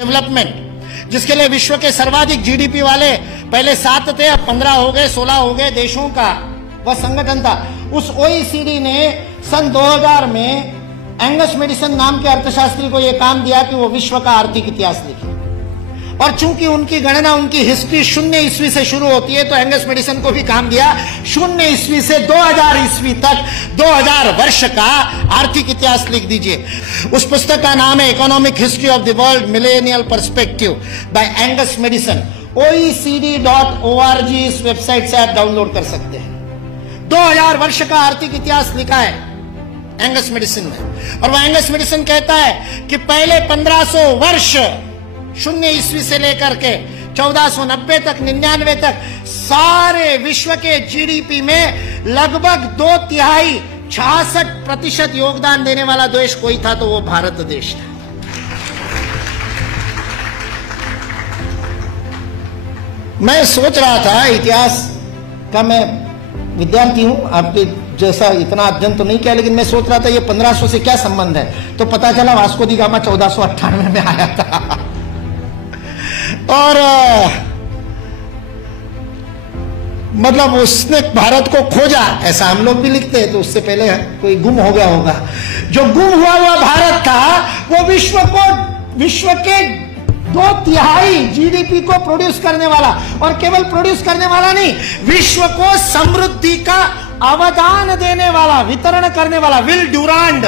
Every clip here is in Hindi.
डेवलपमेंट, जिसके लिए विश्व के सर्वाधिक जीडीपी वाले पहले 7 थे, अब 15 हो गए, 16 हो गए देशों का वह संगठन था। उस ओईसीडी ने सन 2000 में एंगस मेडिसन नाम के अर्थशास्त्री को यह काम दिया कि वो विश्व का आर्थिक इतिहास लिखे। और चूंकि उनकी गणना, उनकी हिस्ट्री 0 ईस्वी से शुरू होती है, तो एंगस मेडिसन को भी काम दिया 0 ईस्वी से 2000 ईस्वी तक 2000 वर्ष का आर्थिक इतिहास लिख दीजिए। उस पुस्तक का नाम है economic history of the world millennial perspective by Angus Maddison. OECD.org इस वेबसाइट से आप डाउनलोड कर सकते हैं। 2000 वर्ष का आर्थिक इतिहास लिखा है एंगस मेडिसन ने। और वह एंगस मेडिसन कहता है कि पहले 1500 वर्ष 0 ईस्वी से लेकर के 1490 तक 99 तक सारे विश्व के जीडीपी में लगभग 2/3 66% योगदान देने वाला देश कोई था तो वो भारत देश था। मैं सोच रहा था, इतिहास का मैं विद्यार्थी हूं, आपके जैसा इतना अध्ययन तो नहीं किया, लेकिन मैं सोच रहा था ये 1500 से क्या संबंध है। तो पता चला वास्को दी गामा 1498 में आया था। और मतलब उसने भारत को खोजा, ऐसा हम लोग भी लिखते हैं, तो उससे पहले कोई गुम हो गया होगा। जो गुम हुआ भारत था वो विश्व के 2/3 जीडीपी को प्रोड्यूस करने वाला, और केवल प्रोड्यूस करने वाला नहीं, विश्व को समृद्धि का अवदान देने वाला, वितरण करने वाला। विल ड्यूरांड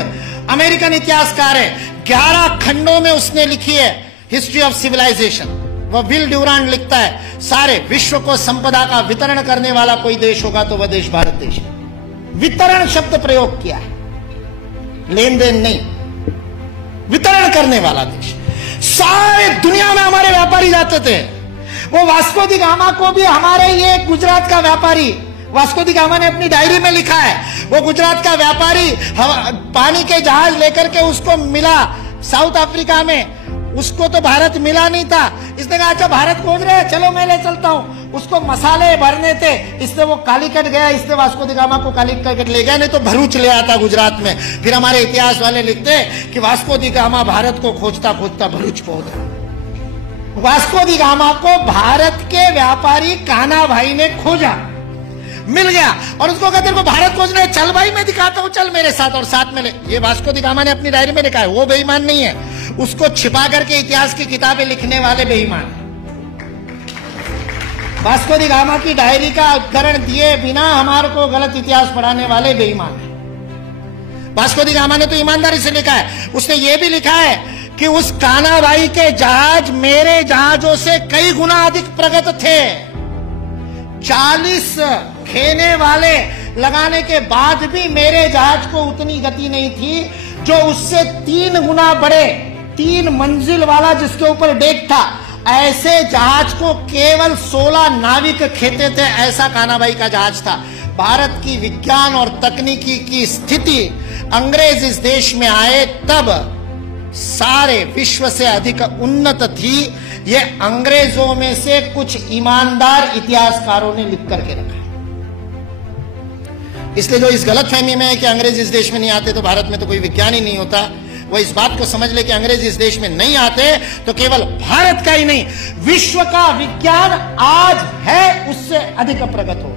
अमेरिकन इतिहासकार है, 11 खंडों में उसने लिखी है हिस्ट्री ऑफ सिविलाइजेशन। वह विल ड्यूरांड लिखता है सारे विश्व को संपदा का वितरण करने वाला कोई देश होगा तो वह देश भारत देश है। वितरण शब्द प्रयोग किया है, लेन देन नहीं, वितरण करने वाला देश। सारे दुनिया में हमारे व्यापारी जाते थे। वो वास्को दी गामा को भी हमारे ये गुजरात का व्यापारी, वास्को दी गामा ने अपनी डायरी में लिखा है, वो गुजरात का व्यापारी पानी के जहाज लेकर के उसको मिला साउथ अफ्रीका में। उसको तो भारत मिला नहीं था, इसने कहा अच्छा भारत खोज रहे हैं, चलो मैं ले चलता हूं। उसको मसाले भरने थे, इसने वो कालीकट गया, इसने वास्को दी गामा को कालीकट ले गया, नहीं तो भरूच ले आता गुजरात में। फिर हमारे इतिहास वाले लिखते कि वास्को दी गामा भारत को खोजता खोजता भरूच पहुंच गया। वास्को दी गामा को भारत के व्यापारी कान्हा भाई ने खोजा, मिल गया, और उसको कहते हैं भारत खोज रहे, चल भाई मैं दिखाता हूं, चल मेरे साथ, और साथ में ले। ये वास्को दी गामा ने अपनी डायरी में लिखा है, वो बेईमान नहीं है, उसको छिपा करके इतिहास की किताबें लिखने वाले बेईमान। वास्को दी गामा की डायरी का उद्धरण दिए बिना हमारे को गलत इतिहास पढ़ाने वाले बेईमान है। वास्को दी गामा ने तो ईमानदारी से लिखा है, उसने ये भी लिखा है कि उस कान्हा भाई के जहाज मेरे जहाजों से कई गुना अधिक प्रगत थे। 40 खेने वाले लगाने के बाद भी मेरे जहाज को उतनी गति नहीं थी, जो उससे 3 गुना बड़े 3 मंजिल वाला जिसके ऊपर डेक था, ऐसे जहाज को केवल 16 नाविक खेते थे। ऐसा कान्हा भाई का जहाज था। भारत की विज्ञान और तकनीकी की स्थिति अंग्रेज इस देश में आए तब सारे विश्व से अधिक उन्नत थी। ये अंग्रेजों में से कुछ ईमानदार इतिहासकारों ने लिख करके रखा। इसलिए जो इस गलतफहमी में है कि अंग्रेज इस देश में नहीं आते तो भारत में तो कोई विज्ञान ही नहीं होता, वो इस बात को समझ ले कि अंग्रेज इस देश में नहीं आते तो केवल भारत का ही नहीं, विश्व का विज्ञान आज है उससे अधिक प्रगत हो।